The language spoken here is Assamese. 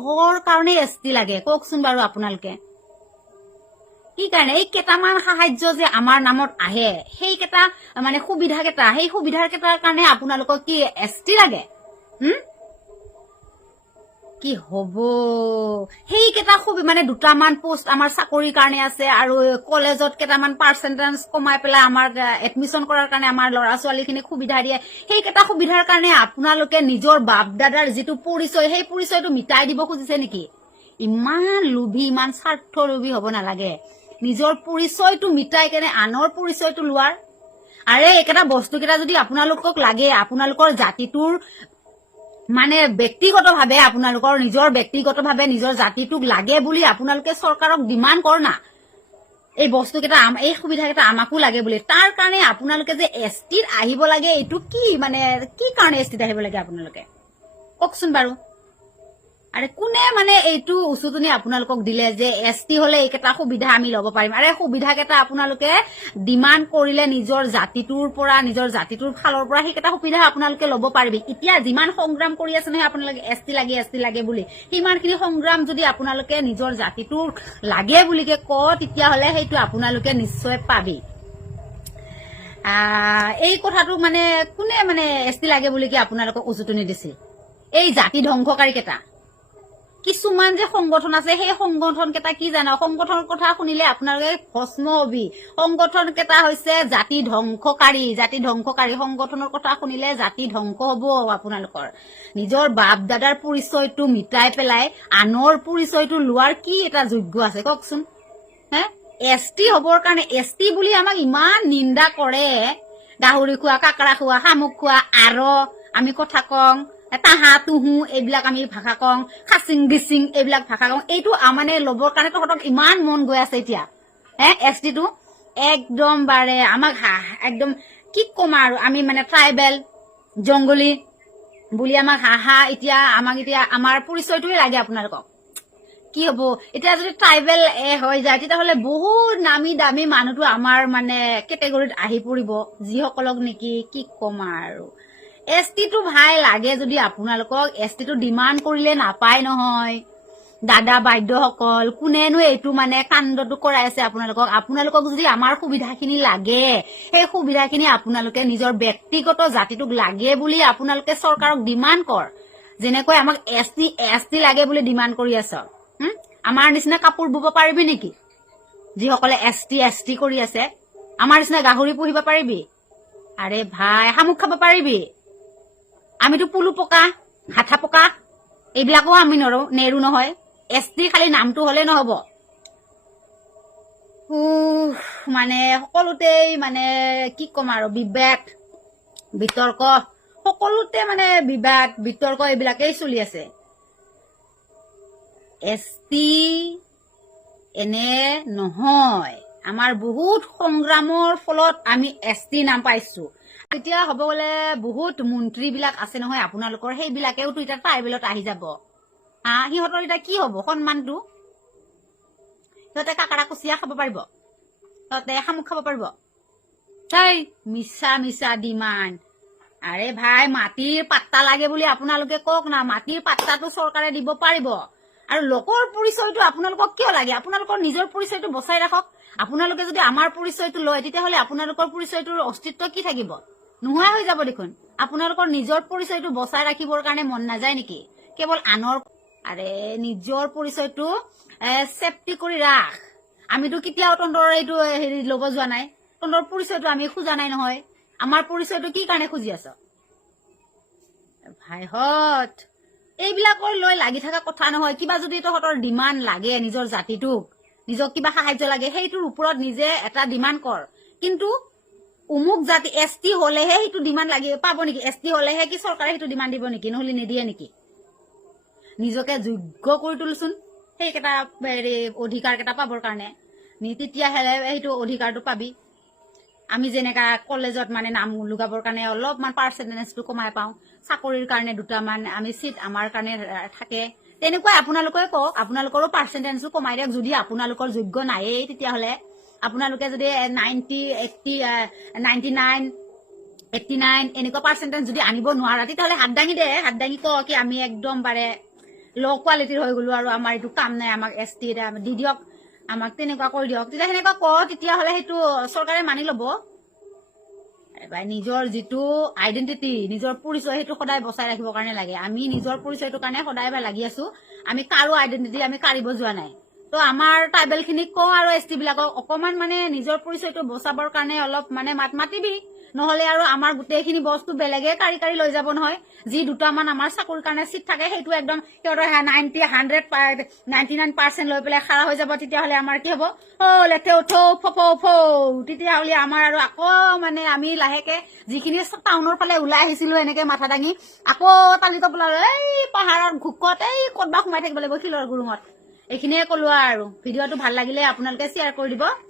হৰ কাৰণে এছটি লাগে কওকচোন বাৰু আপোনালোকে কি কাৰণে এই কেইটামান সাহায্য যে আমাৰ নামত আহে সেই কেইটা মানে সুবিধা কেইটা সেই সুবিধাৰ কেইটাৰ কাৰণে আপোনালোকক কি এছটি লাগে কি হব সেই কেইটা মানে দুটামান পোষ্ট আমাৰ চাকৰিৰ কাৰণে আছে আৰু কলেজত কেইটামান পাৰ্চেন্টেজ কমাই পেলাই আমাৰ এডমিশন কৰাৰ কাৰণে আমাৰ ল'ৰা ছোৱালীখিনিক সুবিধা দিয়ে সেই কেইটা সুবিধাৰ কাৰণে আপোনালোকে নিজৰ বাপ দাদাৰ যিটো পৰিচয় সেই পৰিচয়টো মিটাই দিব খুজিছে নেকি ইমান লোভী ইমান স্বাৰ্থ লোভী হ'ব নালাগে নিজৰ পৰিচয়টো মিটাই কেনে আনৰ পৰিচয়টো লোৱাৰ আৰে একেটা বস্তু কেইটা যদি আপোনালোকক লাগে আপোনালোকৰ জাতিটোৰ মানে ব্যক্তিগতভাৱে আপোনালোকৰ নিজৰ ব্যক্তিগতভাৱে নিজৰ জাতিটোক লাগে বুলি আপোনালোকে চৰকাৰক ডিমাণ্ড কৰ না এই বস্তু কেইটা এই সুবিধা কেইটা আমাকো লাগে বুলি তাৰ কাৰণে আপোনালোকে যে এছটিত আহিব লাগে এইটো কি মানে কি কাৰণে এছটিত আহিব লাগে আপোনালোকে কওকচোন বাৰু আৰে কোনে মানে এইটো উচুতনি আপোনালোকক দিলে যে এছটি হলে এইকেইটা সুবিধা আমি ল'ব পাৰিম আৰে সুবিধা কেইটা আপোনালোকে ডিমাণ্ড কৰিলে নিজৰ জাতিটোৰ পৰা নিজৰ জাতিটোৰ ফালৰ পৰা সেইকেইটা সুবিধা আপোনালোকে ল'ব পাৰিবি এতিয়া যিমান সংগ্ৰাম কৰি আছে নহয় আপোনালোকে এছটি লাগে বুলি সিমানখিনি সংগ্ৰাম যদি আপোনালোকে নিজৰ জাতিটোৰ লাগে বুলিকে কয় তেতিয়াহ'লে সেইটো আপোনালোকে নিশ্চয় পাবি এই কথাটো মানে কোনে মানে এছটি লাগে বুলি কি আপোনালোকক উচুতনি দিছিল এই জাতি ধ্বংসকাৰী কেইটা কিছুমান যে সংগঠন আছে সেই সংগঠন কেইটা কি জানো সংগঠনৰ কথা শুনিলে আপোনালোকে ভস্ম হবি সংগঠন কেইটা হৈছে জাতি ধ্বংসকাৰী সংগঠনৰ কথা শুনিলে জাতি ধ্বংস হব আপোনালোকৰ নিজৰ বাপ দাদাৰ পৰিচয়টো মিটাই পেলাই আনৰ পৰিচয়টো লোৱাৰ কি এটা যোগ্য আছে কওকচোন হে এছটি হবৰ কাৰণে এছটি বুলি আমাক ইমান নিন্দা কৰে গাহৰি খোৱা কাকৰা খোৱা শামুক খোৱা আৰু আমি কথা কওঁ তাহা তুহু এইবিলাক আমি ভাষা কওঁ খাচিং গিচিং এইবিলাক ভাষা কওঁ এইটো মানে ল'বৰ কাৰণে তহঁতক ইমান মন গৈ আছে এতিয়া এছটিটো একদম বাৰে আমাক একদম কি কম আৰু আমি মানে ট্ৰাইবেল জংগলী বুলি আমাক এতিয়া আমাৰ পৰিচয়টোৱে লাগে আপোনালোকক কি হব এতিয়া যদি ট্ৰাইবেল হৈ যায় তেতিয়াহ'লে বহুত নামি দামী মানুহটো আমাৰ মানে কেটেগৰীত আহি পৰিব যিসকলক নেকি কি কম আৰু এছটিটো ভাই লাগে যদি আপোনালোকক এছটিটো ডিমাণ্ড কৰিলে নাপায় নহয় দাদা বাইদেউসকল কোনেনো এইটো মানে কাণ্ডটো কৰাই আছে আপোনালোকক যদি আমাৰ সুবিধাখিনি লাগে সেই সুবিধাখিনি আপোনালোকে নিজৰ ব্যক্তিগত জাতিটোক লাগে বুলি আপোনালোকে চৰকাৰক ডিমাণ্ড কৰ যেনেকৈ আমাক এছটি লাগে বুলি ডিমাণ্ড কৰি আছ আমাৰ নিচিনা কাপোৰ বুব পাৰিবি নেকি যিসকলে এছটি কৰি আছে আমাৰ নিচিনা গাহৰি পুহিব পাৰিবি আৰে ভাই শামুক খাব পাৰিবি আমিতো পুলু পকা হাথা পকা এইবিলাকো আমি নেৰু নহয় এছটি খালি নামটো হলে নহব মানে সকলোতেই মানে কি কম আৰু বিবাদ বিতৰ্ক সকলোতে মানে বিবাদ বিতৰ্ক এইবিলাকেই চলি আছে এছটি এনে নহয় আমাৰ বহুত সংগ্ৰামৰ ফলত আমি এছটি নাম পাইছো এতিয়া হ'ব গলে বহুত মন্ত্ৰী বিলাক আছে নহয় আপোনালোকৰ সেইবিলাকেওতো এতিয়া ট্ৰাইবেলত আহি যাব সিহঁতৰ এতিয়া কি হ'ব সন্মানটো সিহঁতে কাকাৰা কুচিয়া খাব পাৰিব সিহঁতে শামুক খাব পাৰিব সেই মিছা ডিমাণ্ড আৰে ভাই মাটিৰ পাত্তা লাগে বুলি আপোনালোকে কওক না মাটিৰ পাত্তাটো চৰকাৰে দিব পাৰিব আৰু লোকৰ পৰিচয়টো আপোনালোকক কিয় লাগে আপোনালোকৰ নিজৰ পৰিচয়টো বচাই ৰাখক আপোনালোকে যদি আমাৰ পৰিচয়টো লয় তেতিয়াহ'লে আপোনালোকৰ পৰিচয়টোৰ অস্তিত্ব কি থাকিব নোহোৱা হৈ যাব দেখোন আপোনালোকৰ নিজৰ পৰিচয়টো বচাই ৰাখিবৰ কাৰণে মন নাযায় নেকি কেৱল আনৰ আৰে নিজৰ পৰিচয়টো সেফটি কৰি ৰাখ আমিতো কেতিয়াও তহঁতৰ এইটো হেৰি ল'ব যোৱা নাই তহঁতৰ পৰিচয়টো আমি খোজা নাই নহয় আমাৰ পৰিচয়টো কি কাৰণে খুজি আছ ভাইহঁত এইবিলাকৰ লৈ লাগি থকা কথা নহয় কিবা যদি তহঁতৰ ডিমাণ্ড লাগে নিজৰ জাতিটোক নিজক কিবা সাহায্য লাগে সেইটোৰ ওপৰত নিজে এটা ডিমাণ্ড কৰ কিন্তু উমুক জাতি এছটি হলেহে সেইটো ডিমাণ্ড লাগে পাব নেকি এছটি হলেহে কি চৰকাৰে সেইটো ডিমাণ্ড দিব নেকি নহলে নিদিয়ে নেকি নিজকে যোগ্য কৰি তুলচোন সেইকেইটা অধিকাৰ কেইটা পাবৰ কাৰণে তেতিয়াহে সেইটো অধিকাৰটো পাবি আমি যেনেকা কলেজত মানে নাম লগাবৰ কাৰণে অলপমান পাৰ্চেন্টেজটো কমাই পাওঁ চাকৰিৰ কাৰণে দুটামান আমি চিট আমাৰ কাৰণে থাকে তেনেকুৱা আপোনালোকে কওক আপোনালোকৰো পাৰ্চেন্টেজটো কমাই দিয়ক যদি আপোনালোকৰ যোগ্য নায়েই তেতিয়াহ'লে আপোনালোকে যদি 90 80 99 89 এনেকুৱা পাৰ্চেন্টেজ যদি আনিব নোৱাৰা তেতিয়াহ'লে হাত দাঙি ক কি আমি একদম বাৰে ল' কোৱালিটিৰ হৈ গ'লো আৰু আমাৰ এইটো কাম নাই, আমাক ST এটা দি দিয়ক, আমাক তেনেকুৱা কৰি দিয়ক, তেতিয়া সেনেকুৱা কওঁ, তেতিয়াহ'লে সেইটো চৰকাৰে মানি ল'ব। নিজৰ যিটো আইডেন্টিটি, নিজৰ পৰিচয়, সেইটো সদায় বচাই ৰাখিবৰ কাৰণে লাগে। আমি নিজৰ পৰিচয়টোৰ কাৰণে সদায় লাগি আছো, আমি কাৰো আইডেন্টিটি আমি কাঢ়িব যোৱা নাই। তো আমাৰ ট্ৰাইবেল খিনিক কওঁ আৰু ST বিলাকক অকমান মানে নিজৰ পৰিচয়টো বচাবৰ কাৰণে অলপ মানে মাতিবি, নহলে আৰু আমাৰ গোটেইখিনি বস্তু বেলেগে কাঢ়ি লৈ যাব নহয়। যি দুটামান আমাৰ চাকৰিৰ কাৰণে চিট থাকে, সেইটো একদম সিহঁতৰ 99% লৈ পেলাই খাৰা হৈ যাব। তেতিয়াহ'লে আমাৰ কি হ'ব? লেঠে উঠৌ ফৌ, তেতিয়াহ'লে আমাৰ আৰু আকৌ মানে আমি লাহেকে যিখিনি টাউনৰ ফালে ওলাই আহিছিলো এনেকে মাথা দাঙি, আকৌ তালি টপলাৰ এই পাহাৰৰ ঘুকত এই ক'তবা সোমাই থাকিব লাগিব শিলৰ গুৰুঙত। এইখিনিয়ে ক'লো আৰু ভিডিঅ'টো ভাল লাগিলে আপোনালোকে শ্বেয়াৰ কৰি দিব।